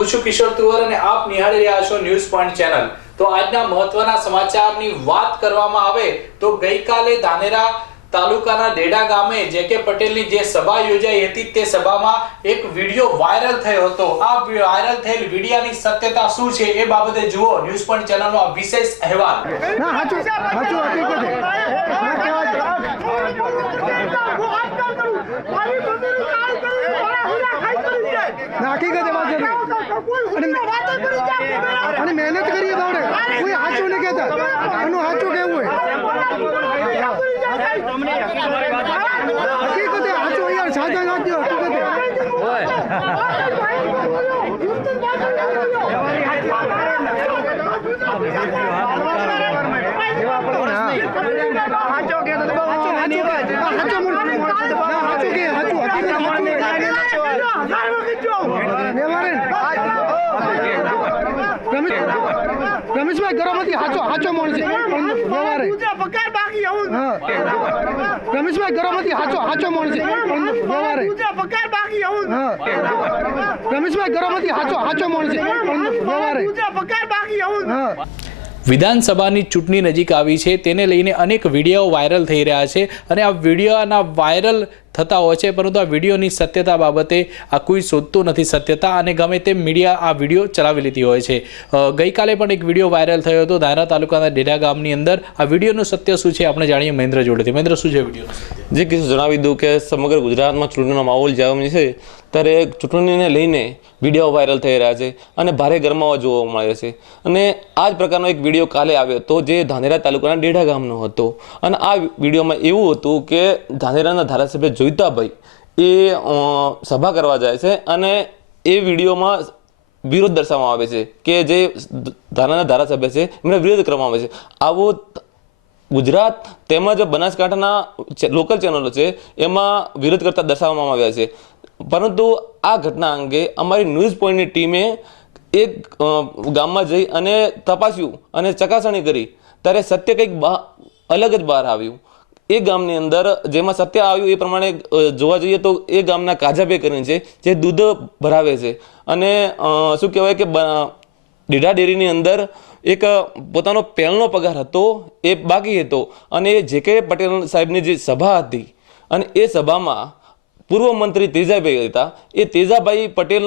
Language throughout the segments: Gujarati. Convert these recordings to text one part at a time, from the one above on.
હું છું કિશોર તુવર અને આપ નિહાળી રહ્યા છો ન્યૂઝ પોઈન્ટ ચેનલ। તો આજના મહત્વના સમાચારની વાત કરવામાં આવે તો ગઈકાલે ધાનેરા તાલુકાના ડેડા ગામે જે.કે. પટેલની જે સભા યોજાઈ હતી તે સભામાં એક વિડિયો વાયરલ થયો હતો। આ વાયરલ થયેલ વિડિયાની સત્યતા શું છે એ બાબતે જુઓ ન્યૂઝ પોઈન્ટ ચેનલનો આ વિશેષ અહેવાલ। मेहनत करिए दौड़े कोई हाचो नहीं कहता हाचो केवुं हकीकत है हाचो यार साजा ना दियो रमेश भाई गरम मत हाचो हाचो मोण से व्यवहार तुझा पगार बाकी हूं रमेश भाई गरम मत हाचो हाचो मोण से व्यवहार तुझा पगार बाकी हूं रमेश भाई गरम मत हाचो हाचो मोण से व्यवहार तुझा पगार बाकी हूं। વિધાનસભાની ચૂંટણી નજીક આવી છે તેને લઈને અનેક વિડીયો વાયરલ થઈ રહ્યા છે અને આ વિડીયોના વાયરલ થતા હોય છે, પરંતુ આ વિડીયોની સત્યતા બાબતે આ કોઈ શોધતું નથી સત્યતા, અને ગમે તે મીડિયા આ વિડીયો ચલાવી લેતી હોય છે। ગઈકાલે પણ એક વિડીયો વાયરલ થયો હતો ધાનેરા તાલુકાના ડેડા ગામની અંદર। આ વિડીયોનું સત્ય શું છે આપણે જાણીએ મહેન્દ્ર જોડેથી। મહેન્દ્ર, શું છે વિડીયો? જે કિસ્સો જણાવી દઉં કે સમગ્ર ગુજરાતમાં ચૂંટણીનો માહોલ જામે છે ત્યારે ચૂંટણીને લઈને વિડીયો વાયરલ થઈ રહ્યા છે અને ભારે ગરમાવો જોવા મળે છે। અને આ જ પ્રકારનો એક વિડીયો કાલે આવ્યો હતો જે ધાનેરા તાલુકાના ડેડા ગામનો હતો। અને આ વિડીયોમાં એવું હતું કે ધાનેરાના ધારાસભ્ય જોઈતાભાઈ એ સભા કરવા જાય છે અને એ વિડીયોમાં વિરોધ દર્શાવવામાં આવે છે કે જે ધાનેરાના ધારાસભ્ય છે એમને વિરોધ કરવામાં આવે છે। આવો ગુજરાત તેમજ બનાસકાંઠાના લોકલ ચેનલો છે એમાં વિરોધ કરતા દર્શાવવામાં આવ્યા છે। પરંતુ આ ઘટના અંગે અમારી ન્યૂઝ પોઈન્ટની ટીમે એક ગામમાં જઈ અને તપાસ્યું અને ચકાસણી કરી ત્યારે સત્ય કંઈક અલગ જ બહાર આવ્યું। એ ગામની અંદર જેમાં સત્ય આવ્યું એ પ્રમાણે જોવા જઈએ તો એ ગામના કાજાભાઈ કરીને છે જે દૂધ ભરાવે છે અને શું કહેવાય કે ડેડા ડેરીની અંદર એક પોતાનો પહેલનો પગાર હતો એ બાકી હતો અને જે.કે. પટેલ સાહેબની જે સભા હતી અને એ સભામાં પૂર્વ મંત્રી તેજાભાઈ હતા, એ તેજાભાઈ પટેલ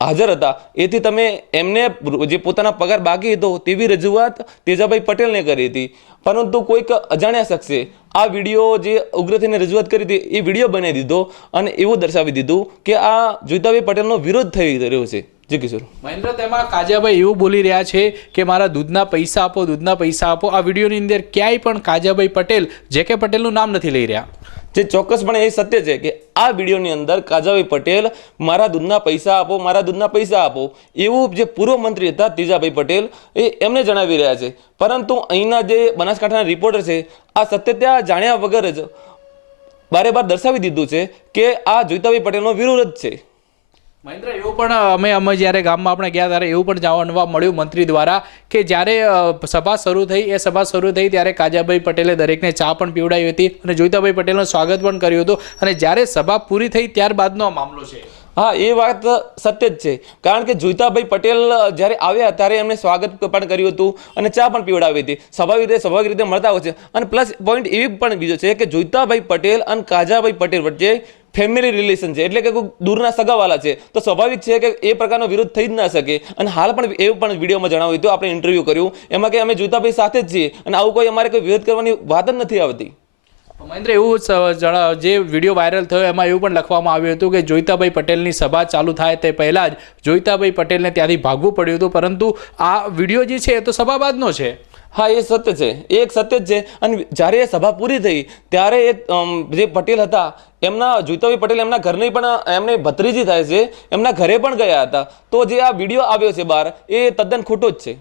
હાજર હતા। એથી તમે એમને જે પોતાના પગાર બાકી હતો તેવી રજૂઆત તેજાભાઈ પટેલને કરી હતી, પરંતુ કોઈક અજાણ્યા શખ્સે આ વિડીયો જે ઉગ્ર થઈને રજૂઆત કરી હતી એ વિડીયો બનાવી દીધો અને એવું દર્શાવી દીધું કે આ જોઈતાભાઈ પટેલનો વિરોધ થઈ રહ્યો છે। જી કિશોર। મહેન્દ્ર, તેમાં કાજાભાઈ એવું બોલી રહ્યા છે કે મારા દૂધના પૈસા આપો, દૂધના પૈસા આપો। આ વિડીયોની અંદર ક્યાંય પણ કાજાભાઈ પટેલ જે.કે. પટેલનું નામ નથી લઈ રહ્યા। જે ચોક્કસપણે એ સત્ય છે કે આ વિડીયોની અંદર કાજાભાઈ પટેલ મારા દૂધના પૈસા આપો, મારા દૂધના પૈસા આપો એવું જે પૂર્વ મંત્રી હતા તેજાભાઈ પટેલ એમને જણાવી રહ્યા છે। પરંતુ અહીંના જે બનાસકાંઠાના રિપોર્ટર છે આ સત્યતા જાણ્યા વગર જ બારે બાર દર્શાવી દીધું છે કે આ જોઈતાભાઈ પટેલનો વિરોધ છે। મહેન્દ્ર, એવું પણ અમે જ્યારે ગામમાં આપણે ગયા ત્યારે એવું પણ જાણવા મળ્યું મંત્રી દ્વારા કે જ્યારે સભા શરૂ થઈ ત્યારે કાજાભાઈ પટેલે દરેકને ચા પણ પીવડાવી હતી અને જોઈતાભાઈ પટેલનું સ્વાગત પણ કર્યું હતું, અને જ્યારે સભા પૂરી થઈ ત્યારબાદનો મામલો છે। હા, એ વાત સત્ય જ છે, કારણ કે જોઈતાભાઈ પટેલ જ્યારે આવ્યા ત્યારે એમને સ્વાગત પણ કર્યું હતું અને ચા પણ પીવડાવી હતી। સ્વાભાવિક રીતે મળતા હોય છે। અને પ્લસ પોઈન્ટ એવી પણ બીજો છે કે જોઈતાભાઈ પટેલ અને કાજાભાઈ પટેલ વચ્ચે ફેમિલી રિલેશન છે, એટલે કે કોઈ દૂરના સગાવાલા છે, તો સ્વાભાવિક છે કે એ પ્રકારનો વિરોધ થઈ જ ના શકે। અને હાલ પણ એવું પણ વિડીયોમાં જણાવ્યું હતું, આપણે ઇન્ટરવ્યૂ કર્યું એમાં કે અમે જોઈતાભાઈ સાથે જ છીએ અને આવું કોઈ અમારે કોઈ વિરોધ કરવાની વાત જ નથી આવતી। મહેન્દ્ર, એવું જે વિડીયો વાયરલ થયો એમાં એવું પણ લખવામાં આવ્યું હતું કે જોઈતાભાઈ પટેલની સભા ચાલુ થાય તે પહેલાં જ જોઈતાભાઈ પટેલને ત્યાંથી ભાગવું પડ્યું હતું, પરંતુ આ વિડીયો જે છે એ તો સભા બાદનો છે। હા, એ સત્ય છે, એ એક સત્ય જ છે। અને જ્યારે એ સભા પૂરી થઈ ત્યારે એ જે પટેલ હતા એમના જોઈતાભાઈ પટેલ એમના ઘરની પણ એમને ભત્રીજી થાય છે એમના ઘરે પણ ગયા હતા। તો જે આ વિડીયો આવ્યો છે બહાર એ તદ્દન ખોટો જ છે।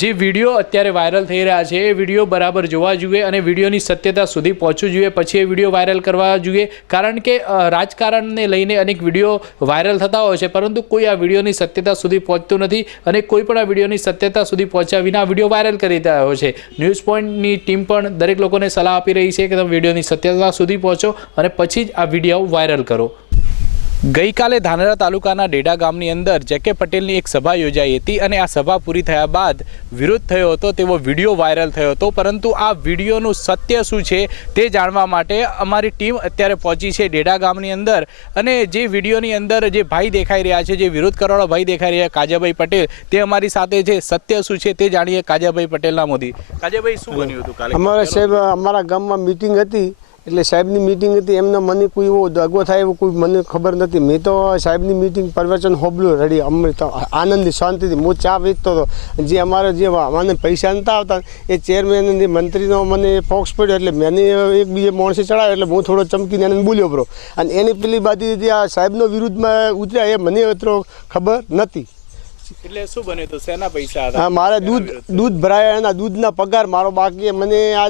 જે વિડીયો અત્યારે વાયરલ થઈ રહ્યા છે એ વિડીયો બરાબર જોવા જોઈએ અને વિડીયોની સત્યતા સુધી પહોંચવું જોઈએ, પછી એ વિડીયો વાયરલ કરવા જોઈએ। કારણ કે રાજકારણને લઈને અનેક વિડીયો વાયરલ થતા હોય છે, પરંતુ કોઈ આ વિડીયોની સત્યતા સુધી પહોંચતું નથી અને કોઈ પણ આ વિડીયોની સત્યતા સુધી પહોંચ્યા વિના વિડીયો વાયરલ કરી રહ્યા હોય છે। ન્યૂઝ પોઈન્ટની ટીમ પણ દરેક લોકોને સલાહ આપી રહી છે કે તમે વિડીયોની સત્યતા સુધી પહોંચો અને પછી જ આ વિડીયો વાયરલ કરો। ગઈકાલે ધાનેરા તાલુકાના ડેડા ગામની અંદર જેકે પટેલની એક સભા યોજાઈ હતી અને આ સભા પૂરી થયા બાદ વિરોધ થયો હતો તેવો વિડીયો વાયરલ થયો હતો, પરંતુ આ વિડીયોનું સત્ય શું છે તે જાણવા માટે અમારી ટીમ અત્યારે પહોંચી છે ડેડા ગામની અંદર અને જે વિડીયોની અંદર જે ભાઈ દેખાઈ રહ્યા છે, જે વિરોધ કરવાવાળા ભાઈ દેખાઈ રહ્યા કાજાભાઈ પટેલ, તે અમારી સાથે છે. સત્ય શું છે તે જાણીએ કાજાભાઈ પટેલના મોદી. કાજાભાઈ, શું બન્યું હતું કાલે? અમારા સાહેબ અમારા ગામમાં મીટિંગ હતી, એટલે સાહેબની મીટિંગ હતી. એમને મને કોઈ એવો દગો થાય એવું કોઈ મને ખબર નથી. મેં તો સાહેબની મીટિંગ પ્રવચન હોબળ્યું રડી અમૃત આનંદની શાંતિથી. હું ચા વેચતો હતો. જે અમારા જે મને પૈસા નતા આવતા એ ચેરમેન મંત્રીનો મને ફોક્સ પડ્યો, એટલે મેં એક બીજે માણસે ચડાવ્યો, એટલે હું થોડો ચમકીને એને બોલ્યો બરો. અને એની પેલી બાજુ જે આ સાહેબનો વિરુદ્ધમાં ઉતર્યા એ મને એટલો ખબર નથી. એટલે શું બન્યું હતું? શેના પૈસા હતા? મારે દૂધ ભરાયા, એના દૂધના પગાર મારો બાકી. મને આ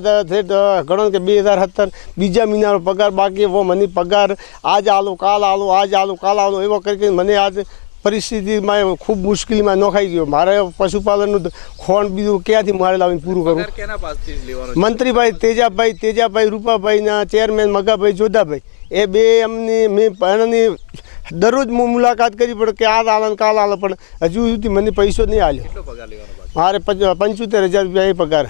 ગણો કે 2017 બીજા મહિનાનો પગાર બાકી. મને પગાર આજ આલો કાલ આલો, આજ આલો કાલ આલો એવો કરીને મને આજ પરિસ્થિતિમાં ખૂબ મુશ્કેલીમાં નોખાઈ ગયો. મારે પશુપાલનનું ખોણ બીજું ક્યાંથી મારે લાવીને પૂરું કરું? કેના પાસેથી લેવાનો? મંત્રીભાઈ તેજાભાઈ રૂપાભાઈના ચેરમેન મગાભાઈ જોધાભાઈ, એ બે અમને મેં દરરોજ મુલાકાત કરી પડે કે આ આલન કાલ આલો, પણ હજુ સુધી મને પૈસો નહીં આલ્યો. કેટલો પગાર લેવાનો બાકી? મારે 75,000 રૂપિયા એ પગાર.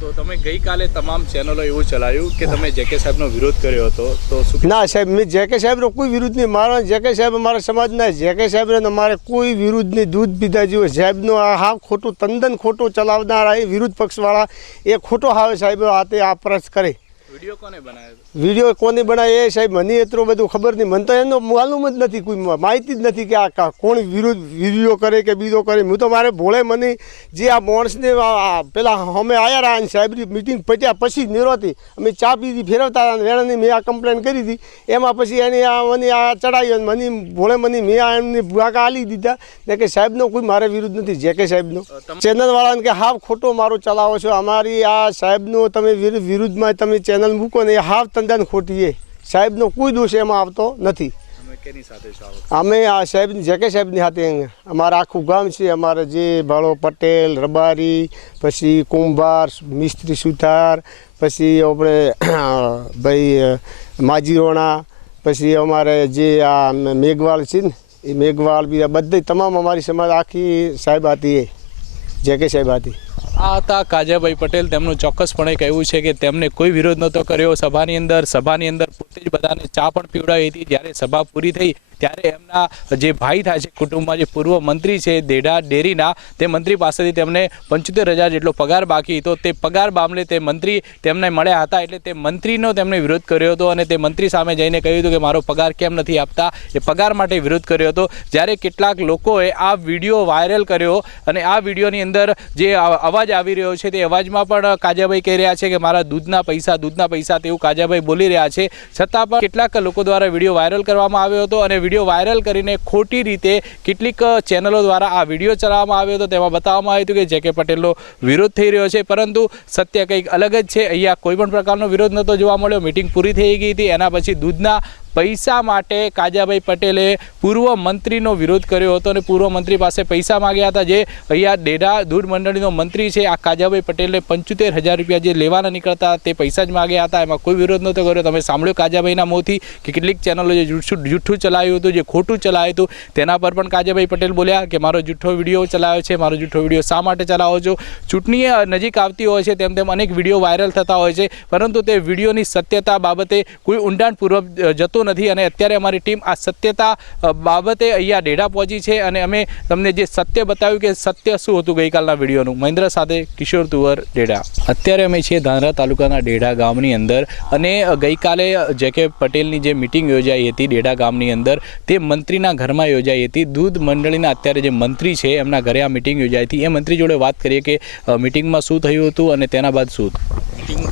તો તમે ગઈકાલે તમામ ચેનલો એવું ચલાવ્યું કે તમે જેકે સાહેબનો વિરોધ કર્યો હતો, તો શું? ના સાહેબ, મેં જેકે સાહેબનો કોઈ વિરોધ નહીં. મારા જેકે સાહેબ અમારા સમાજના જેકે સાહેબને મારે કોઈ વિરોધ નહીં. દૂધ પીધા જેવો સાહેબનો આ હાવ ખોટું તદ્દન ખોટું ચલાવનારા એ વિરોધ પક્ષવાળા એ ખોટો હાવે સાહેબ હાથે આપરસ કરે. વિડીયો કોને બનાવ્યો? વિડીયો કોને બનાવે એ સાહેબ મને એટલું બધું ખબર નહીં. મને તો એનો માલુમ જ નથી, કોઈ માહિતી જ નથી કે આ કોણ વિડીયો કરે કે બીજો કરે. હું તો મારે ભોળે મને જે આ માણસને પેલા અમે આવ્યા રહ્યા અને સાહેબની મિટિંગ પત્યા પછી નિરોતી અમે ચા પીધી ફેરવતા વેણાની મેં આ કમ્પ્લેન કરી હતી. એમાં પછી એને મને આ ચડાવ્યો મને ભોળે મને મેં આ એમને ભૂકા આલી દીધા ને કે સાહેબનો કોઈ મારે વિરુદ્ધ નથી. જે કે સાહેબનો ચેનલવાળાને કે હાવ ખોટો મારો ચલાવો છો. અમારી આ સાહેબનો તમે વિરુદ્ધમાં તમે ચેનલ મૂકો ને એ હાવ તદ્દન ખોટી એ. સાહેબનો કોઈ દોષ એમાં આવતો નથી. અમે આ સાહેબની જેકે સાહેબની સાથે અમારા આખું ગામ છે. અમારે જે ભાળો પટેલ, રબારી, પછી કુંભાર, મિસ્ત્રી સુથાર, પછી આપણે ભાઈ માજીરોણા, પછી અમારે જે આ મેઘવાળ છે ને એ મેઘવાળ બીજા બધી તમામ અમારી સમાજ આખી સાહેબ હતી એ જેકે સાહેબ હતી. આ હતા કાજાભાઈ પટેલ. તેમનું ચોક્કસપણે કહેવું છે કે તેમને કોઈ વિરોધ નહોતો કર્યો સભાની અંદર પોતે જ બધાને ચા પણ પીવડાવી હતી. જ્યારે સભા પૂરી થઈ ત્યારે એમના જે ભાઈ થાય છે કુટુંબમાં, જે પૂર્વ મંત્રી છે ડેડા ડેરીના, તે મંત્રી પાસેથી તેમને 75,000 જેટલો પગાર બાકી હતો. તે પગાર મામલે તે મંત્રી તેમને મળ્યા હતા, એટલે તે મંત્રીનો તેમણે વિરોધ કર્યો હતો અને તે મંત્રી સામે જઈને કહ્યું હતું કે મારો પગાર કેમ નથી આપતા. એ પગાર માટે વિરોધ કર્યો હતો. જ્યારે કેટલાક લોકોએ આ વિડીયો વાયરલ કર્યો અને આ વિડીયોની અંદર જે અવાજ આવી રહ્યો છે તે અવાજમાં પણ કાજાભાઈ કહી રહ્યા છે કે મારા દૂધના પૈસા તેવું કાજાભાઈ બોલી રહ્યા છે. છતાં પણ કેટલાક લોકો દ્વારા વિડીયો વાયરલ કરવામાં આવ્યો હતો અને વિડીયો વાયરલ કરીને ખોટી રીતે કેટલીક ચેનલો દ્વારા આ વિડીયો ચલાવવામાં આવ્યો હતો. તેમાં બતાવવામાં આવ્યું હતું કે જેકે પટેલનો વિરોધ થઈ રહ્યો છે, પરંતુ સત્ય કંઈક અલગ જ છે. અહીંયા કોઈ પણ પ્રકારનો વિરોધ નહોતો જોવા મળ્યો. મિટિંગ પૂરી થઈ ગઈ હતી. એના પછી દૂધના પૈસા માટે કાજાભાઈ પટેલે પૂર્વ મંત્રીનો વિરોધ કર્યો હતો અને પૂર્વ મંત્રી પાસે પૈસા માગ્યા હતા. જે અહીંયા ડેડા દૂધ મંડળીનો મંત્રી છે, આ કાજાભાઈ પટેલને 75,000 રૂપિયા જે લેવાના નીકળતા તે પૈસા જ માગ્યા હતા. એમાં કોઈ વિરોધ નહોતો કર્યો. તમે સાંભળ્યું કાજાભાઈના મોંથી કે કેટલીક ચેનલો જે જૂઠું ચલાવ્યું હતું, જે ખોટું ચલાવ્યું હતું, તેના પર પણ કાજાભાઈ પટેલ બોલ્યા કે મારો જૂઠો વિડીયો ચલાવ્યો છે. મારો જૂઠો વિડીયો શા માટે ચલાવો છો? ચૂંટણી નજીક આવતી હોય છે તેમ અનેક વિડીયો વાયરલ થતા હોય છે, પરંતુ તે વિડીયોની સત્યતા બાબતે કોઈ ઊંડાણપૂર્વક જતું નથી. અને અત્યારે અમારી ટીમ આ સત્યતા બાબતે અહીંયા ડેડા પહોંચી છે અને અમે તમને જે સત્ય બતાવ્યું કે સત્ય શું હતું ગઈકાલના વિડીયોનું. મહેન્દ્ર સાથે કિશોર તુવર, ડેડા. અત્યારે અમે છીએ ધાનેરા તાલુકાના ડેડા ગામની અંદર અને ગઈકાલે જેકે પટેલની જે મિટિંગ યોજાઈ હતી ડેડા ગામની અંદર, તે મંત્રીના ઘરમાં યોજાઈ હતી. દૂધ મંડળીના અત્યારે જે મંત્રી છે એમના ઘરે આ મિટિંગ યોજાઈ હતી. એ મંત્રી જોડે વાત કરીએ કે મિટિંગમાં શું થયું હતું અને તેના બાદ શું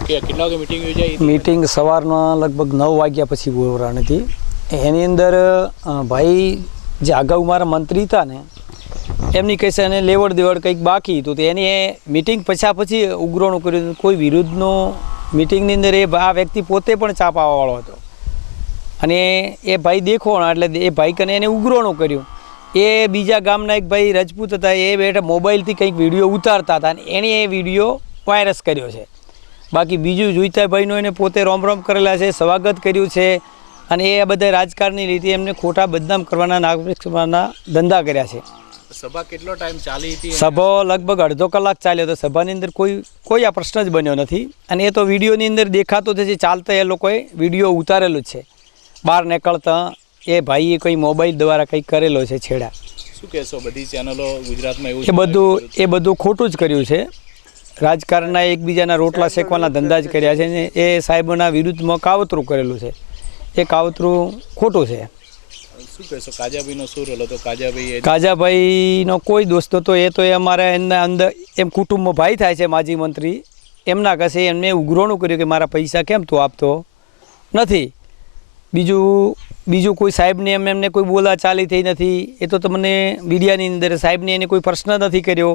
કેટલા વાગે મિટિંગ યોજાઈ? મિટિંગ સવારના લગભગ 9 વાગ્યા પછી બોલવાની હતી. એની અંદર ભાઈ જે અગાઉ મારા મંત્રી હતા ને એમની કહેશે એને લેવડ દેવડ કંઈક બાકી હતું, તો એની મિટિંગ પછી ઉઘરાણું કર્યું. કોઈ વિરુદ્ધનો મિટિંગની અંદર આ વ્યક્તિ પોતે પણ ચા પાવાવાળો હતો અને એ ભાઈ દેખોણા, એટલે એ ભાઈ કને એને ઉઘરાણું કર્યું. એ બીજા ગામના એક ભાઈ રજપૂત હતા, એ બેઠા મોબાઈલથી કંઈક વિડીયો ઉતારતા હતા અને એણે એ વિડીયો વાયરસ કર્યો છે. બાકી બીજું જોઈતા ભાઈનો એને પોતે રોમ કરેલા છે, સ્વાગત કર્યું છે અને એ બધા રાજકારણની રીતે એમને ખોટા બદનામ કરવાના નાગરિક કરવાના ધંધા કર્યા છે. સભા કેટલો ટાઈમ ચાલી હતી? સભા લગભગ અડધો કલાક ચાલ્યો હતો. સભાની અંદર કોઈ આ પ્રશ્ન જ બન્યો નથી. અને એ તો વિડીયોની અંદર દેખાતો છે જે ચાલતા એ લોકોએ વિડીયો ઉતારેલો જ છે. બહાર નીકળતા એ ભાઈએ કંઈ મોબાઈલ દ્વારા કંઈક કરેલો છે છેડા. શું કહેશો? બધી ચેનલો ગુજરાતમાં એવું એ બધું ખોટું જ કર્યું છે. રાજકારણના એકબીજાના રોટલા શેકવાના ધંધા જ કર્યા છે ને એ સાહેબોના વિરુદ્ધમાં કાવતરું કરેલું છે. એ કાવતરું ખોટું છે. શું કહેશો? કાજાભાઈનો શું રોલ હતો? કાજાભાઈનો કોઈ દોસ્ત હતો એ તો એ અમારા એમના અંદર એમ કુટુંબમાં ભાઈ થાય છે માજી મંત્રી એમના કશે એમને ઉઘરાણું કર્યું કે મારા પૈસા કેમ તું આપતો નથી. બીજું કોઈ સાહેબને એમને કોઈ બોલાચાલી થઈ નથી. એ તો તમને મીડિયાની અંદર સાહેબને એને કોઈ પ્રશ્ન નથી કર્યો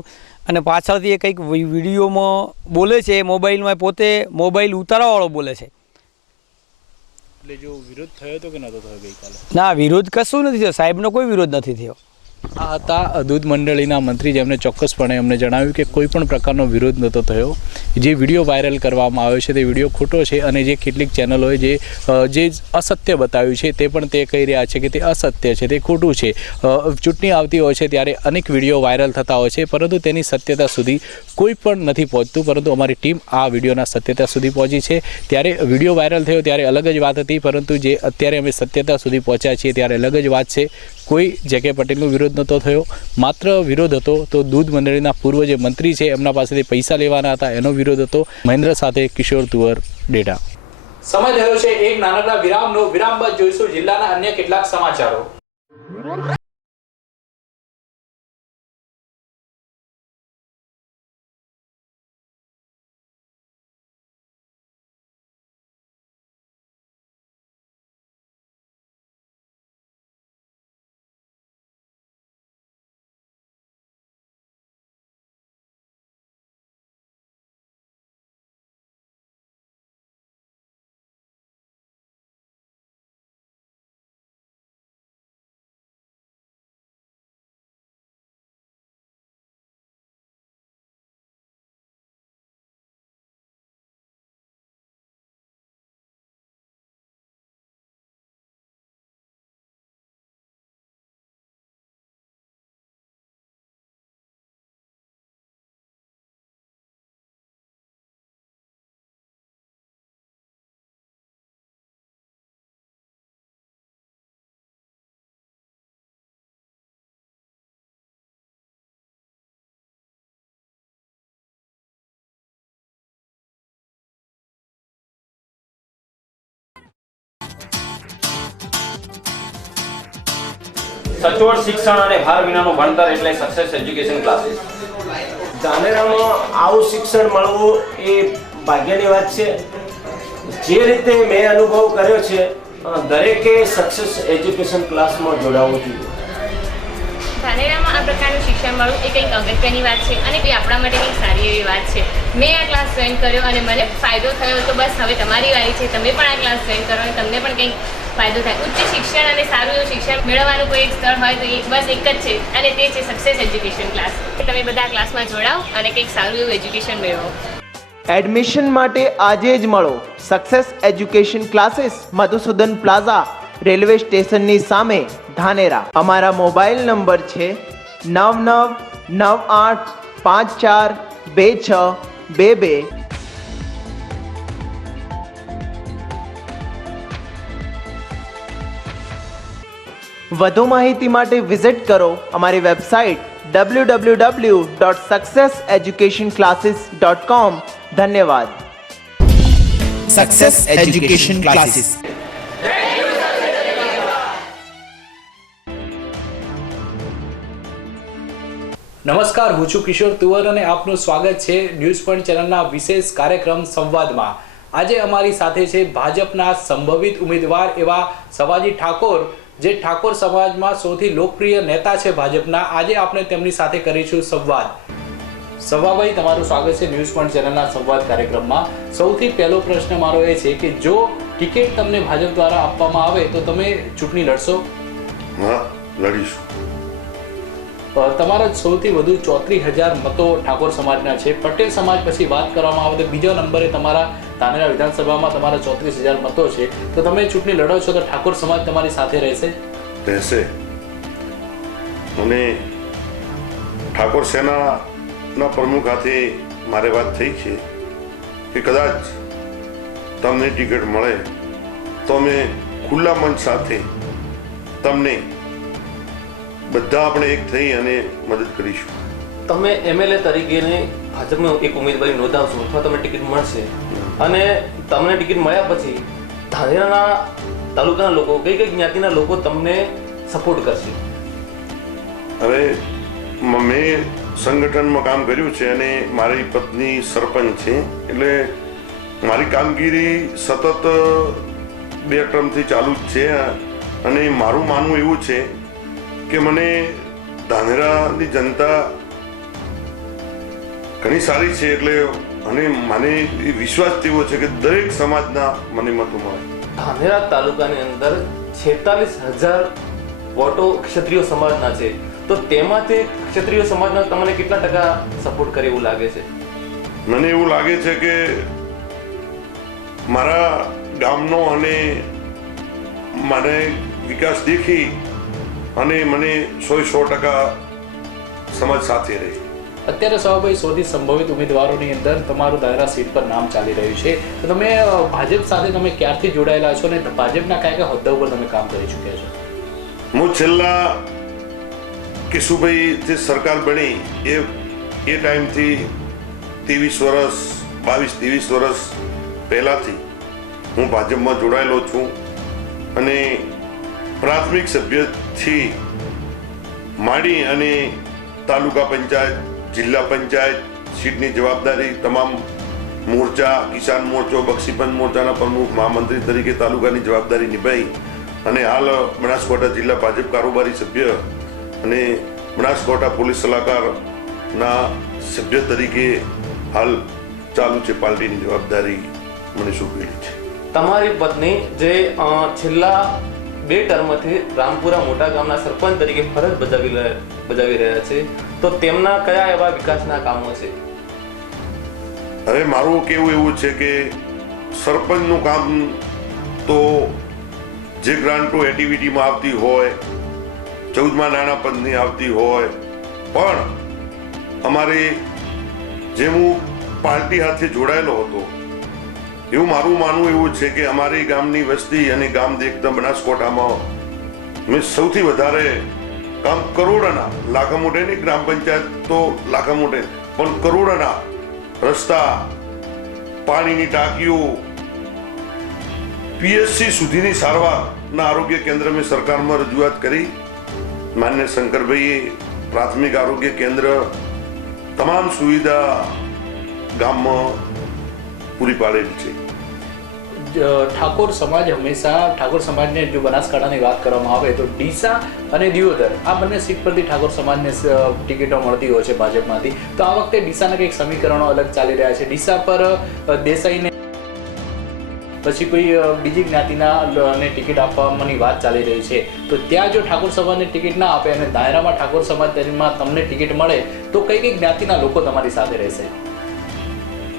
અને પાછળથી એ કંઈક વિડીયોમાં બોલે છે મોબાઈલમાં પોતે મોબાઈલ ઉતારવાવાળો બોલે છે. એટલે જો વિરોધ થયો હતો કે નહોતો થયો ગઈકાલે? ના, વિરોધ કશું નથી થયો. સાહેબનો કોઈ વિરોધ નથી થયો. આ હતા દૂધ મંડળીના મંત્રી જેમને ચોક્કસપણે અમને જણાવ્યું કે કોઈ પણ પ્રકારનો વિરોધ નહોતો થયો. જે વિડીયો વાયરલ કરવામાં આવ્યો છે તે વિડીયો ખોટો છે અને જે કેટલીક ચેનલોએ જે અસત્ય બતાવ્યું છે તે પણ તે કહી રહ્યા છે કે તે અસત્ય છે, તે ખોટું છે. ચૂંટણી આવતી હોય છે ત્યારે અનેક વિડીયો વાયરલ થતા હોય છે પરંતુ તેની સત્યતા સુધી કોઈ પણ નથી પહોંચતું. પરંતુ અમારી ટીમ આ વિડીયોના સત્યતા સુધી પહોંચી છે. ત્યારે વિડીયો વાયરલ થયો ત્યારે અલગ જ વાત હતી પરંતુ જે અત્યારે અમે સત્યતા સુધી પહોંચ્યા છીએ ત્યારે અલગ જ વાત છે. કોઈ જે.કે. પટેલનો વિરોધ નહોતો થયો. માત્ર વિરોધ હતો તો દૂધ મંડળીના પૂર્વ જે મંત્રી છે એમના પાસેથી પૈસા લેવાના હતા એનો વિરોધ હતો. મહેન્દ્ર સાથે કિશોર તુવર, ડેટા. સમય થયો છે એક નાનકડા વિરામનો. વિરામ બાદ જોઈશું જિલ્લાના અન્ય કેટલાક સમાચારો. સચોટ શિક્ષણ અને ભાર વિનાનું ભણતર એટલે સક્સેસ એજ્યુકેશન ક્લાસીસ. ધાનેરામાં આવું શિક્ષણ મળવું એ ભાગ્યની વાત છે. જે રીતે મેં અનુભવ કર્યો છે દરેકે સક્સેસ એજ્યુકેશન ક્લાસમાં જોડાવવું જોઈએ. ધાનેરામાં આ પ્રકારનું શિક્ષણ મળવું એ કંઈક અગત્યની વાત છે અને તે આપણા માટે કંઈક સારી એવી વાત છે. મેં આ ક્લાસ જોઈન કર્યો અને મને ફાયદો થયો તો બસ હવે તમારી વારી છે. તમે પણ આ ક્લાસ જોઈન કરો અને તમને પણ કંઈક ફાયદો થાય. ઉચ્ચ શિક્ષણ અને સારું એવું શિક્ષણ મેળવવાનું કોઈ એક સ્થળ હોય તો એ બસ એક જ છે અને તે છે સક્સેસ એજ્યુકેશન ક્લાસ. તમે બધા ક્લાસમાં જોડાઓ અને કંઈક સારું એવું એજ્યુકેશન મેળવો. એડમિશન માટે આજે જ મળો success education classes, Madhusudan plaza, railway સ્ટેશનની સામે, ધાનેરા. અમારા મોબાઈલ નંબર છે 9998542622. વધુ માહિતી માટે વિઝિટ કરો અમારી વેબસાઇટ www.successeducationclasses.com. ધન્યવાદ. Success education classes. નમસ્કાર, હું છું કિશોર તુવર અને આપનું સ્વાગત છે ન્યૂઝ પોઈન્ટ ચેનલના વિશેષ કાર્યક્રમ સંવાદમાં. આજે અમારી સાથે છે ભાજપના સંભવિત ઉમેદવાર એવા સવાજી ઠાકોર, જે ઠાકોર સમાજમાં સૌથી લોકપ્રિય નેતા છે ભાજપના. આજે આપણે તેમની સાથે કરીશું સંવાદ. સવાભાઈ, તમારું સ્વાગત છે ન્યૂઝ પોઈન્ટ ચેનલના સંવાદ કાર્યક્રમમાં. સૌથી પહેલો પ્રશ્ન મારો એ છે કે જો ટિકિટ તમને ભાજપ દ્વારા આપવામાં આવે તો તમે ચૂંટણી લડશો? હા, લડીશું. તમારા સૌથી વધુ 34,000 મતો ઠાકોર સમાજના છે. પટેલ સમાજ પછી વાત કરવામાં આવે તો બીજા નંબરે તમારા ધાનેરા વિધાનસભામાં તમારા 34,000 મતો છે. તો તમે ચૂંટણી લડો છો તો ઠાકોર સમાજ તમારી સાથે રહેશે? અને ઠાકોર સેનાના પ્રમુખ હાથે મારે વાત થઈ છે કે કદાચ તમને ટિકિટ મળે તો અમે ખુલ્લા મંચ સાથે તમને બધા આપણે એક થઈ અને મદદ કરીશું. તમે એમએલએ તરીકે ભાજપમાં એક ઉમેદવારી નોંધાવશો અથવા તમને ટિકિટ મળશે અને તમને ટિકિટ મળ્યા પછી ધાનેરાના તાલુકાના લોકો કઈ જ્ઞાતિના લોકો તમને સપોર્ટ કરશે? હવે મેં સંગઠનમાં કામ કર્યું છે અને મારી પત્ની સરપંચ છે, એટલે મારી કામગીરી સતત 2 ટર્મથી ચાલુ જ છે. અને મારું માનવું એવું છે કે મને ધાનેરાની જનતા ઘણી સારી છે, એટલે અને મને વિશ્વાસ એવો છે કે દરેક સમાજના મને મતો મળે. ધાનેરા તાલુકાની અંદર 46,000 વોટો ક્ષત્રિય સમાજના છે, તો તેમાંથી ક્ષત્રિય સમાજના તમને કેટલા ટકા સપોર્ટ કરે એવું લાગે છે? મને એવું લાગે છે કે મારા ગામનો અને મને વિકાસ દેખી અને મને 100% સમાજ સાથે રહે. અત્યારે સવાભાઈ સૌથી સંભવિત ઉમેદવારોની અંદર તમારું ધાનેરા સીટ પર નામ ચાલી રહ્યું છે. તો તમે ભાજપ સાથે તમે ક્યારથી જોડાયેલા છો અને ભાજપના કયા હોદ્દા ઉપર તમે કામ કરી ચૂક્યા છો? હું છેલ્લા કેશુભાઈથી સરકાર બની એ ટાઈમથી 22-23 વર્ષ પહેલાંથી હું ભાજપમાં જોડાયેલો છું અને પ્રાથમિક સભ્યથી માંડી અને તાલુકા પંચાયત, જિલ્લા પંચાયત સીટની જવાબદારી, તમામ મોરચા, કિસાન મોરચો, બક્ષીપંચ મોરચાના પ્રમુખ, મહામંત્રી તરીકે તાલુકાની જવાબદારી નિભાવી અને હાલ બનાસકાંઠા જિલ્લા ભાજપ કારોબારી સભ્ય અને બનાસકાંઠા પોલીસ સલાહકારના સભ્ય તરીકે હાલ ચાલુ છે. પાર્ટીની જવાબદારી મને સોંપેલી છે. તમારી પત્ની જે છેલ્લા 2 ટર્મથી રામપુરા મોટા ગામના સરપંચ તરીકે ફરજ બજાવી રહ્યા છે, તો તેમના કયા એવા વિકાસના કામો છે? હવે મારું કેવું એવું છે કે સરપંચનું કામ તો જે ગ્રાન્ટો એક્ટિવિટીમાં આવતી હોય, 14માં નાણાં પંચની આવતી હોય, પણ અમારે જે હું પાર્ટી સાથે જોડાયેલો હતો એવું મારું માનવું એવું છે કે અમારી ગામની વસ્તી અને ગામ દેખતા બનાસકાંઠામાં મેં સૌથી વધારે કામ કરોડોના, લાખા મોટે નહીં, ગ્રામ પંચાયત તો લાખા મોટે, પણ કરોડોના રસ્તા, પાણીની ટાંકીઓ, પીએચસી સુધીની સારવારના આરોગ્ય કેન્દ્ર મેં સરકારમાં રજૂઆત કરી. માન્ય શંકરભાઈએ પ્રાથમિક આરોગ્ય કેન્દ્ર તમામ સુવિધા ગામમાં પૂરી પાડેલી છે. ઠાકોર સમાજ હંમેશા ઠાકોર સમાજને જો બનાસકાંઠાની વાત કરવામાં આવે તો ડીસા અને દિયોદર આ બંને સીટ પરથી ઠાકોર સમાજને ટિકિટો મળતી હોય છે ભાજપમાંથી. તો આ વખતે ડીસાના કંઈક સમીકરણો અલગ ચાલી રહ્યા છે. ડીસા પર દેસાઈને પછી કોઈ બીજી જ્ઞાતિના ટિકિટ આપવાની વાત ચાલી રહી છે. તો ત્યાં જો ઠાકોર સમાજને ટિકિટ ના આપે અને ધાનેરામાં ઠાકોર સમાજમાં તમને ટિકિટ મળે તો કઈ જ્ઞાતિના લોકો તમારી સાથે રહેશે?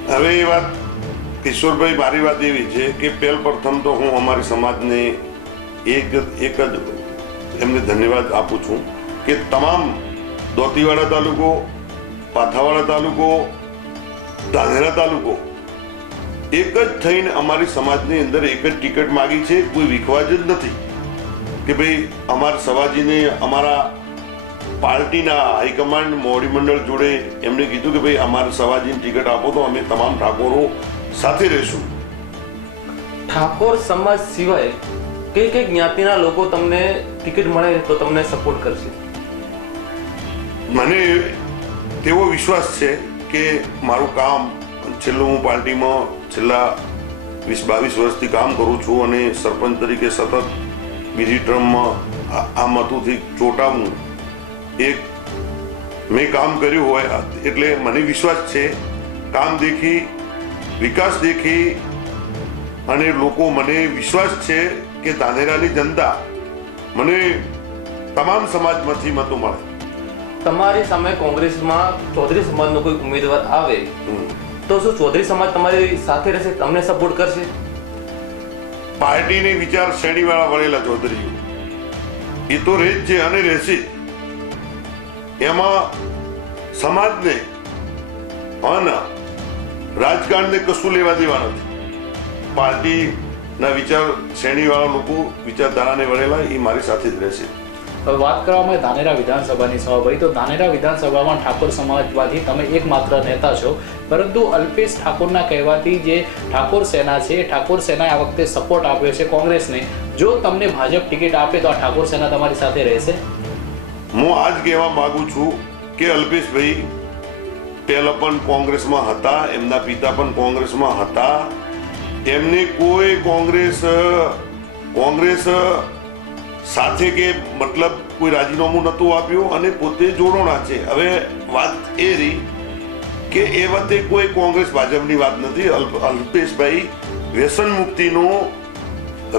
હવે એ વાત કિશોરભાઈ, મારી વાત એવી છે કે પ્રથમ તો હું અમારી સમાજને એક જ એમને ધન્યવાદ આપું છું કે તમામ દોતીવાડા તાલુકો, પાથાવાડા તાલુકો, ધાનેરા તાલુકો એક જ થઈને અમારી સમાજની અંદર એક જ ટિકિટ માગી છે. કોઈ વિખવાજ જ નથી કે ભાઈ અમારા સવાજીને અમારા પાર્ટીના હાઈકમાન્ડ મોવડી મંડળ જોડે એમને કીધું કે ભાઈ અમારા સવાજીની ટિકિટ આપો તો અમે તમામ ઠાકોરો સાથે રહીશું. ઠાકોર સમાજ સિવાય કઈ જ્ઞાતિના લોકો તમને ટિકિટ મળે તો તમને સપોર્ટ કરશે? મને તેવો વિશ્વાસ છે કે મારું કામ છેલ્લું, હું પાર્ટીમાં છેલ્લા 20-22 વર્ષથી કામ કરું છું અને સરપંચ તરીકે સતત બીજી ટર્મમાં આ મતોથી ચોંટાવું એક મેં કામ કર્યું હોય એટલે મને વિશ્વાસ છે. કામ દેખી, વિકાસ દેખી અને લોકો મને વિશ્વાસ છે કે ધાનેરાની જનતા મને તમામ સમાજમાંથી મતો મળે. તમારી સામે કોંગ્રેસમાં ચૌધરી સમાજનો કોઈ ઉમેદવાર આવે તો શું ચૌધરી સમાજ તમારી સાથે રહેશે, તમને સપોર્ટ કરશે? પાર્ટીની વિચાર શ્રેણીવાળા વળેલા ચૌધરીઓ એ તો રહે જ છે અને રહેશે. એમાં સમાજને અને રાજકારણને કશું લેવા દેવા નથી. પાર્ટીના વિચાર શ્રેણીવાળા લોકો વિચારધારાને વળેલા એ મારી સાથે જ રહેશે. હવે વાત કરવામાં આવે ધાનેરા વિધાનસભાની સભાભાઈ, તો ધાનેરા વિધાનસભામાં ઠાકોર સમાજમાંથી તમે એકમાત્ર નેતા છો, પરંતુ અલ્પેશ ઠાકોરના કહેવાથી જે ઠાકોર સેના છે એ ઠાકોર સેનાએ આ વખતે સપોર્ટ આપ્યો છે કોંગ્રેસને. જો તમને ભાજપ ટિકિટ આપે તો આ ઠાકોર સેના તમારી સાથે રહેશે? હું આજ કહેવા માંગુ છું કે અલ્પેશભાઈ પહેલા પણ કોંગ્રેસમાં હતા, એમના પિતા પણ કોંગ્રેસમાં હતા. એમને કોઈ કોંગ્રેસ સાથે કે મતલબ કોઈ રાજીનામું નહોતું આપ્યું અને પોતે જોડોણા છે. હવે વાત એ રહી કે એ વખતે કોઈ કોંગ્રેસ ભાજપની વાત નથી. અલ્પેશભાઈ વ્યસન મુક્તિનું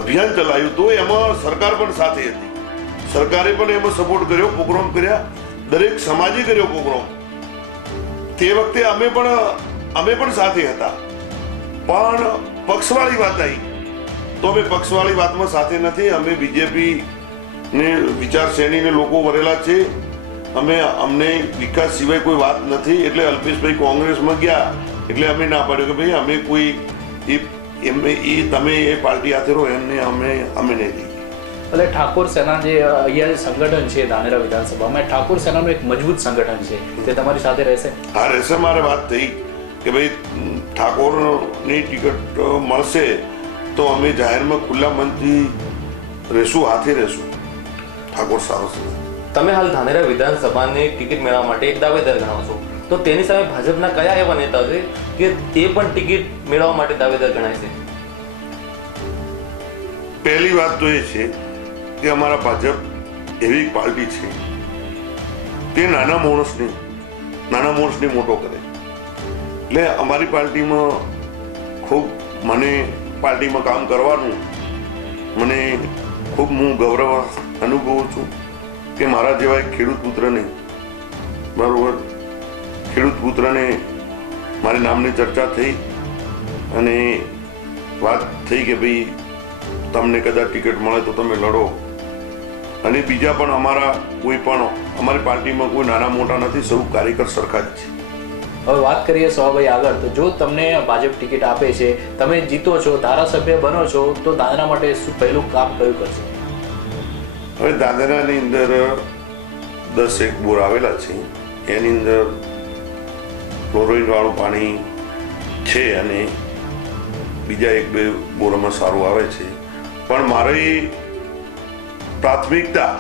અભિયાન ચલાવ્યું હતું, એમાં સરકાર પણ સાથે હતી. સરકારે પણ એમાં સપોર્ટ કર્યો, પ્રોગ્રામ કર્યા, દરેક સમાજે કર્યો પ્રોગ્રામ. તે વખતે અમે પણ સાથે હતા. પણ પક્ષવાળી વાત આવી તો અમે પક્ષવાળી વાતમાં સાથે નથી. અમે બીજેપી ને વિચારશ્રેણીને લોકો વરેલા છે. અમને વિકાસ સિવાય કોઈ વાત નથી. એટલે અલ્પેશભાઈ કોંગ્રેસમાં ગયા એટલે અમે ના પાડ્યું કે ભાઈ અમે કોઈ તમે એ પાર્ટી હાથે રહો, એમને અમે નહીં લઈએ. એટલે ઠાકોર સેના જે અહીંયા સંગઠન છે ધાનેરા વિધાનસભામાં, ઠાકોર સેનાનું એક મજબૂત સંગઠન છે, તે તમારી સાથે રહેશે? હા, રહેશે. મારે વાત થઈ કે ભાઈ ઠાકોરની ટિકિટ મળશે તો અમે જાહેરમાં ખુલ્લા મનથી રહેશું, હાથે રહેશું. ઠાકોર સારો છે. તમે હાલ ધાનેરા વિધાનસભાની ટિકિટ મેળવવા માટે એક દાવેદાર ગણાવો છો, તો તેની સામે ભાજપના કયા એવા નેતા છે કે તે પણ ટિકિટ મેળવવા માટે દાવેદાર ગણાય છે? પહેલી વાત તો એ છે કે અમારા ભાજપ એવી પાર્ટી છે તે નાના માણસને મોટો કરે. એટલે અમારી પાર્ટીમાં ખૂબ મને પાર્ટીમાં કામ કરવાનું મને ખૂબ હું ગૌરવ અનુભવું છું કે મારા જેવા એક ખેડૂત પુત્રને, બરાબર, ખેડૂત પુત્રને મારી નામની ચર્ચા થઈ અને વાત થઈ કે ભાઈ તમને કદાચ ટિકિટ મળે તો તમે લડો. અને બીજા પણ અમારી પાર્ટીમાં કોઈ નાના મોટા નથી, સૌ કાર્યકર સરખા જ છે. હવે વાત કરીએ સવાભાઈ આગળ, તો જો તમને ભાજપ ટિકિટ આપે છે, તમે જીતો છો, ધારાસભ્ય બનો છો, તો ધાનેરા માટે શું પહેલું કામ કયું કરશો? હવે ધાનેરાની અંદર 10 બોર આવેલા છે. એની અંદર ક્લોરાઇડ વાળું પાણી છે અને બીજા 1-2 બોરમાં સારું આવે છે. પણ મારી પ્રાથમિકતા,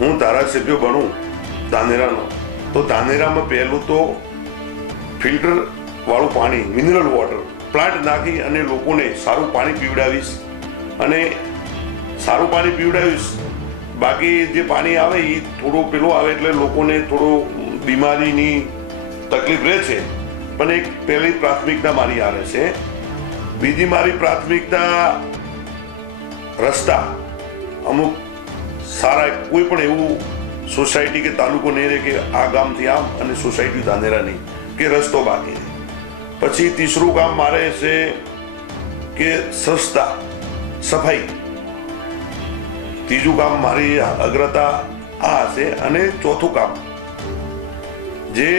હું ધારાસભ્ય બનું ધાનેરાનો તો ધાનેરામાં પહેલું તો ફિલ્ટર વાળું પાણી, મિનરલ વોટર પ્લાન્ટ નાખી અને લોકોને સારું પાણી પીવડાવીશ. અને સારું પાણી પીવડાવીશ, બાકી જે પાણી આવે એ થોડું પેલું આવે એટલે લોકોને થોડું બીમારીની તકલીફ રહે છે. પણ એક પહેલી પ્રાથમિકતા મારી આ રહેશે. બીજી મારી પ્રાથમિકતા રસ્તા. અમુક સારા કોઈ પણ એવું સોસાયટી કે તાલુકો નહીં રહે કે આ ગામથી આમ અને સોસાયટી ધાનેરા નહીં કે રસ્તો બાકી રહે. પછી ત્રીસરું કામ મારે છે કે સ્વચ્છતા, સફાઈ. ત્રીજું કામ મારી અગ્રતા આ હશે. અને ચોથું કામ, જે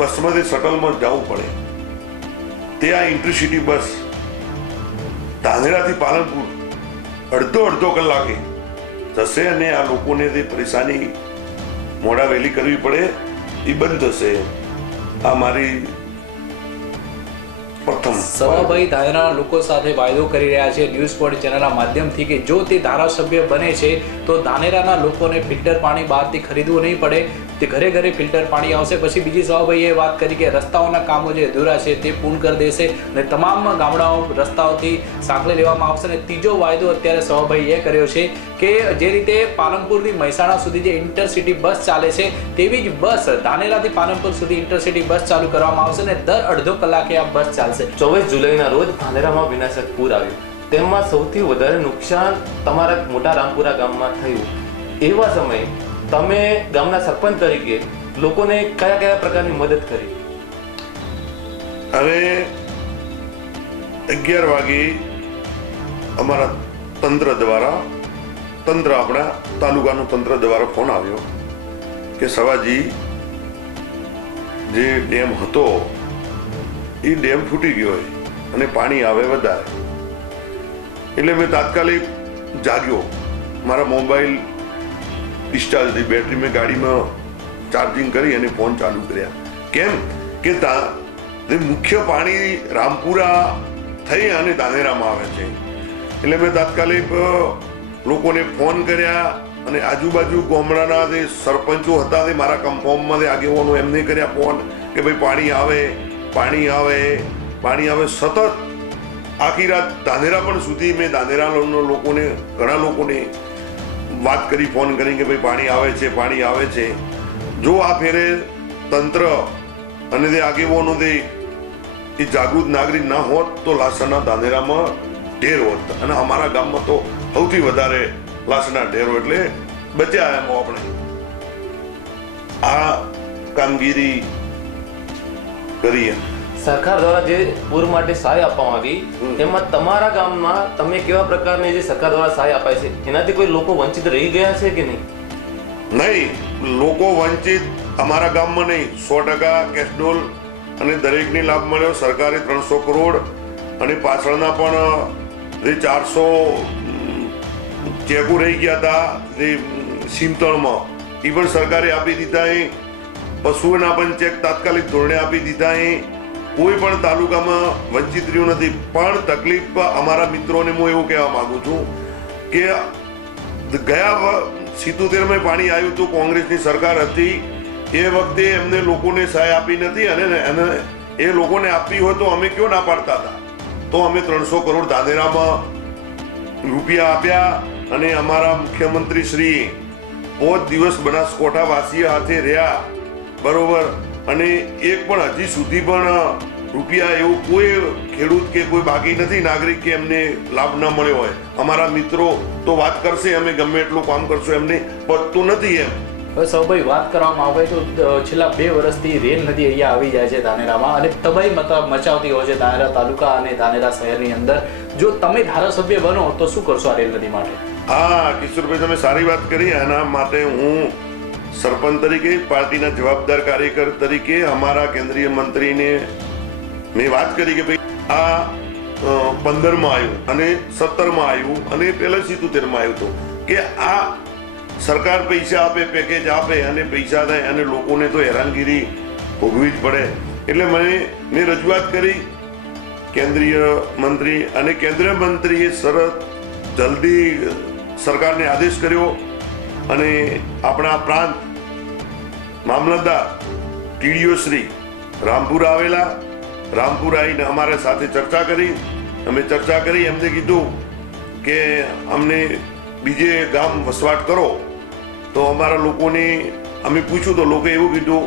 બસમાંથી શટલમાં જવું પડે તે આ ઇન્ટરસિટી બસ ધાનેરાથી પાલનપુર અડધો કલાકે થશે અને આ લોકોને તે પરેશાની મોડા વહેલી કરવી પડે એ બંધ થશે. આ મારી પ્રથમ. સવાભાઈ ધાનેરાના લોકો સાથે વાયદો કરી રહ્યા છે ન્યૂઝ સ્પોટ ચેનલના માધ્યમથી કે જો તે ધારાસભ્ય બને છે તો ધાનેરાના લોકોને ફિલ્ટર પાણી બહારથી ખરીદવું નહીં પડે, તે ઘરે ઘરે ફિલ્ટર પાણી આવશે. પછી બીજી સવાભાઈએ વાત કરી કે રસ્તાઓના કામો જે અધૂરા છે તે પૂર્ણ કરી દેશે અને તમામ ગામડાઓ રસ્તાઓથી સાંકળી લેવામાં આવશે. અને ત્રીજો વાયદો અત્યારે સવાભાઈએ કર્યો છે કે જે રીતે પાલનપુરથી મહેસાણા સુધી જે ઇન્ટરસિટી બસ ચાલે છે તેવી જ બસ ધાનેરાથી પાલનપુર સુધી ઇન્ટરસિટી બસ ચાલુ કરવામાં આવશે અને દર અડધો કલાકે આ બસ ચાલશે. 24 જુલાઈના રોજ ધાનેરામાં વિનાશક પૂર આવ્યું, તેમાં સૌથી વધારે નુકસાન તમારા મોટા રામપુરા ગામમાં થયું. એવા સમયે તમે ગામના સરપંચ તરીકે લોકોને કયા કયા પ્રકારની મદદ કરી? હવે 11 વાગે અમારા આપણા તાલુકાનું તંત્ર દ્વારા ફોન આવ્યો કે સવાજી જે ડેમ હતો એ ડેમ ફૂટી ગયો અને પાણી આવે વધારે. એટલે મેં તાત્કાલિક જાગ્યો, મારા મોબાઈલ ડિસ્ચાર્જ થઈ, બેટરી મેં ગાડીમાં ચાર્જિંગ કરી અને ફોન ચાલુ કર્યા. કેમ કે મુખ્ય પાણી રામપુરા થઈ અને ધાનેરામાં આવે છે. એટલે મેં તાત્કાલિક લોકોને ફોન કર્યા અને આજુબાજુ ગામડાના જે સરપંચો હતા તે મારા કન્ફર્મમાં આગેવાનો એમને કર્યા ફોન કે ભાઈ પાણી આવે. સતત આખી રાત ધાનેરા પણ સુધી મેં ધાનેરાના લોકોને, ઘણા લોકોને વાત કરી, ફોન કરી કે ભાઈ પાણી આવે છે. જો આ ફેરે તંત્ર અને તે આગેવાનો એ જાગૃત નાગરિક ના હોત તો લાસરના ધાનેરામાં ઢેર હોત, અને અમારા ગામમાં તો સૌથી વધારે લાસના ઢેરો, એટલે બચ્યા એમ આપણે આ કામગીરી કરી. સરકાર દ્વારા જે પૂર માટે સહાય આપવામાં આવી એમાં તમારા ગામમાં તમે કેવા પ્રકારની જે સરકાર દ્વારા સહાય અપાય છે એનાથી કોઈ લોકો વંચિત રહી ગયા છે કે નહીં? નહીં, લોકો વંચિત અમારા ગામમાં નહીં. 100% કેશડોલ અને દરેકને લાભ મળ્યો. સરકારે 300 કરોડ અને પાછળના પણ જે 400 ચેકો રહી ગયા હતા જે સીમતળમાં એ પણ સરકારે આપી દીધા. પશુઓના પણ ચેક તાત્કાલિક ધોરણે આપી દીધા. કોઈ પણ તાલુકામાં વંચિત રહ્યું નથી. પણ તકલીફ અમારા મિત્રોને હું એવું કહેવા માંગુ છું કે ગયા 77માં પાણી આવ્યું હતું, કોંગ્રેસની સરકાર હતી, એ વખતે એમને લોકોને સહાય આપી નથી, અને એ લોકોને આપવી હોય તો અમે ક્યાં ના પાડતા હતા? તો અમે 300 કરોડ ધાનેરામાં રૂપિયા આપ્યા. અને અમારા મુખ્યમંત્રી શ્રી 5 દિવસ બનાસકાંઠા વાસીઓ હાથે રહ્યા, બરોબર, અને એક પણ હજી સુધી પણ રૂપિયા એવું કોઈ ખેડૂત કે કોઈ બાકી નથી નાગરિક કે એમને લાભ ન મળ્યો હોય. અમારા મિત્રો તો વાત કરશે, અમે ગમે એટલું કામ કરશું, એમને પતતું નથી. એમ હવે સૌભાઈ વાત કરવામાં આવે તો છેલ્લા 2 વર્ષથી રેલ નદી અહીંયા આવી જાય છે ધાનેરામાં અને તબાહી મચાવતી હોય છે ધાનેરા તાલુકા અને ધાનેરા શહેરની અંદર. જો તમે ધારાસભ્ય બનો તો શું કરશો આ રેલ નદી માટે? હા કિશોરભાઈ, તમે સારી વાત કરી. એના માટે હું સરપંચ તરીકે, પાર્ટીના જવાબદાર કાર્યકર તરીકે અમારા કેન્દ્રીય મંત્રીને મેં વાત કરી કે ભાઈ આ 15માં આવ્યું અને 17માં આવ્યું અને પહેલા 77માં આવ્યું હતું કે આ સરકાર પૈસા આપે, પેકેજ આપે અને પૈસા થાય અને લોકોને તો હેરાનગીરી ભોગવી જ પડે. એટલે મેં રજૂઆત કરી કેન્દ્રીય મંત્રી, અને કેન્દ્રીય મંત્રીએ જલ્દી સરકારને આદેશ કર્યો અને આપણા પ્રાંત મામલતદાર ટીડીઓ શ્રી રામપુરા આવેલા. રામપુરા આવીને અમારા સાથે ચર્ચા કરી. અમે ચર્ચા કરી, એમને કીધું કે અમને બીજે ગામ વસવાટ કરો. તો અમારા લોકોને અમે પૂછ્યું તો લોકોએ એવું કીધું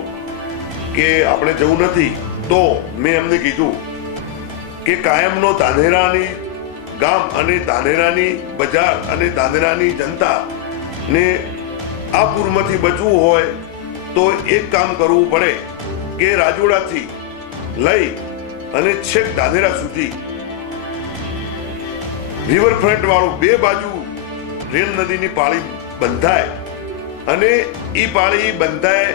કે આપણે જવું નથી. તો મેં એમને કીધું કે કાયમનો ધાનેરાની ગામ અને ધાનેરાની બજાર અને ધાનેરાની જનતાને આ પૂરમાંથી બચવું હોય તો એક કામ કરવું પડે કે રાજોડાથી લઈ અને છેક ધાનેરા સુધી રિવરફ્રન્ટ વાળું 2 બાજુ રેલ નદીની પાળી બંધાય, અને એ પાળી બંધાય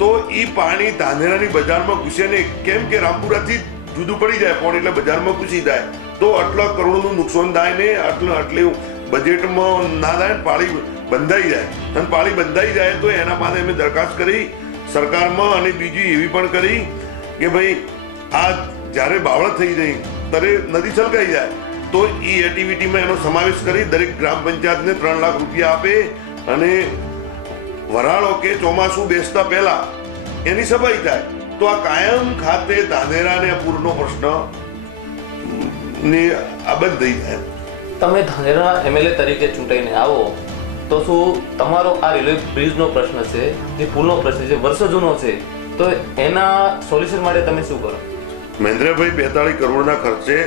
તો એ પાણી ધાનેરાની બજારમાં ઘૂસે નહીં. કેમ કે રામપુરાથી જુદું પડી જાય પાણી, એટલે બજારમાં ઘૂસી જાય તો આટલા કરોડનું નુકસાન થાય ને આટલું બજેટમાં ના થાય, પાળી બંધાઈ જાય. અને પાળી બંધાઈ જાય તો એના માટે અમે દરખાસ્ત કરી સરકારમાં, અને બીજી એવી પણ કરી કે ભાઈ આ જ્યારે બાવળ થઈ જાય ત્યારે નદી છલકાઈ જાય તો એ એક્ટિવિટીમાં એનો સમાવેશ કરી દરેક ગ્રામ પંચાયતને 3 લાખ રૂપિયા આપે અને વરાળો કે ચોમાસું બેસતા પહેલા એની સફાઈ થાય. તો આ કાયમ ખાતે ધાનેરાને પૂરનો પ્રશ્ન ને આ બંધ થઈ જાય. તમે ધાનેરા એમએલએ તરીકે ચૂંટાઈને આવો તો શું તમારો આ રેલવે બ્રિજનો પ્રશ્ન છે, જે પુલનો પ્રશ્ન છે, વર્ષો જૂનો છે, તો એના સોલ્યુશન માટે તમે શું કરો? મહેન્દ્રભાઈ 42 કરોડના ખર્ચે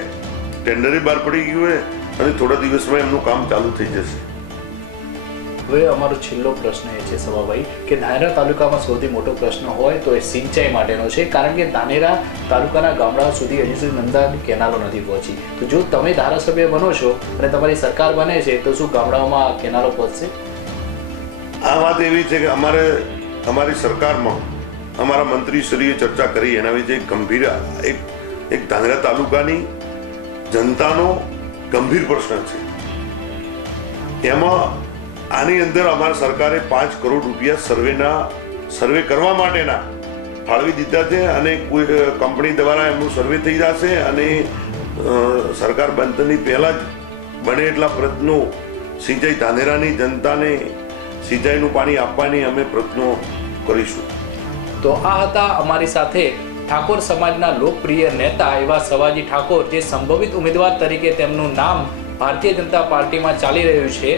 ટેન્ડરે બહાર પડી ગયું હોય અને થોડા દિવસમાં એમનું કામ ચાલુ થઈ જશે. હવે અમારો છેલ્લો પ્રશ્ન એ છે સભાભાઈ કે ધાનેરા તાલુકામાં સૌથી મોટો પ્રશ્ન હોય તો એ સિંચાઈ માટેનો છે, કારણ કે ધાનેરા તાલુકાના ગામડાઓ સુધી હજી સુધી નંદાની કેનાલો નથી પહોંચી. તો જો તમે ધારાસભ્ય બનો છો અને તમારી સરકાર બને છે તો શું ગામડાઓમાં કેનાલો પહોંચશે? આ વાત એવી છે કે અમારી સરકારમાં અમારા મંત્રીશ્રીએ ચર્ચા કરી, એના વિશે ગંભીર એક ધાનેરા તાલુકાની જનતાનો ગંભીર પ્રશ્ન છે. એમાં આની અંદર અમારા સરકારે 5 કરોડ રૂપિયા સર્વે કરવા માટેના ફાળવી દીધા છે અને કોઈ કંપની દ્વારા એમનું સર્વે થઈ જશે અને સરકાર બનતાની પહેલાં જ બને એટલા પ્રયત્નો સિંચાઈ ધાનેરાની જનતાને સિંચાઈનું પાણી આપવાની અમે પ્રયત્નો કરીશું. તો આ હતા અમારી સાથે ઠાકોર સમાજના લોકપ્રિય નેતા એવા સવાજી ઠાકોર, જે સંભવિત ઉમેદવાર તરીકે તેમનું નામ ભારતીય જનતા પાર્ટીમાં ચાલી રહ્યું છે.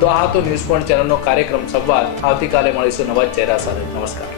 તો આ હતો ન્યૂઝ પોઈન્ટ ચેનલનો કાર્યક્રમ સંવાદ. આવતીકાલે મળીશું નવા ચહેરા સાથે. નમસ્કાર.